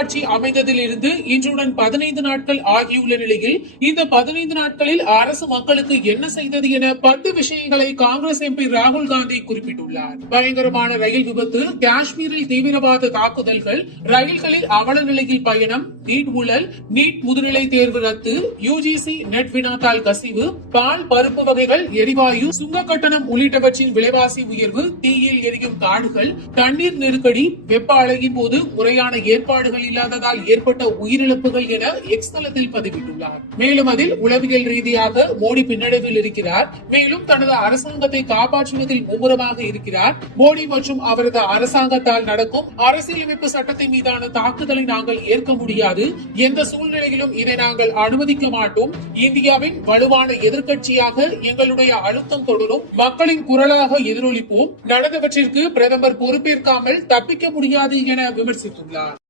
ஆட்சி அமைந்ததில் இருந்து இன்றுடன் 15 நாட்கள் ஆகியுள்ள நிலையில் இந்த 15 நாட்களில் அரசு மக்களுக்கு என்ன செய்தது என 10 விஷயங்களை காங்கிரஸ் எம்பி ராகுல் காந்தி குறிப்பிட்டுள்ளார். பயங்கரமான ரயில் விபத்து, காஷ்மீரில் தீவிரவாத தாக்குதல்கள், ரயில்களில் அவல நிலையில் பயணம், நீட் ஊழல், நீட் முதுநிலை தேர்வு ரத்து, யுஜிசி நெட் வினாத்தாள் கசிவு, பால் பருப்பு வகைகள், எரிவாயு, சுங்க கட்டணம் உள்ளிட்டவற்றின் விலைவாசி உயர்வு, தீயில் எரியும் காடுகள், தண்ணீர் நெருக்கடி, வெப்ப அலையின் போது முறையான ஏற்பாடுகள் இல்லாததால் ஏற்பட்ட உயிரிழப்புகள் என எக்ஸ் தளத்தில் பதிவிட்டுள்ளார். மேலும் அதில் உளவியல் ரீதியாக மோடி பின்னடைவில் இருக்கிறார், மேலும் தனது அரசாங்கத்தை காப்பாற்றுவதில் மும்முரமாக இருக்கிறார். மோடி மற்றும் அவரது அரசாங்கத்தால் நடக்கும் அரசியலமைப்பு சட்டத்தின் மீதான தாக்குதலை நாங்கள் ஏற்க முடியாது. எந்த சூழ்நிலையிலும் இதை நாங்கள் அனுமதிக்க மாட்டோம். இந்தியாவின் வலுவான எதிர்க்கட்சியாக எங்களுடைய அழுத்தம் தொடரும். மக்களின் குரலாக எதிரொலிப்போம். நடந்தவற்றிற்கு பிரதமர் பொறுப்பேற்காமல் தப்பிக்க முடியாது என விமர்சித்துள்ளார்.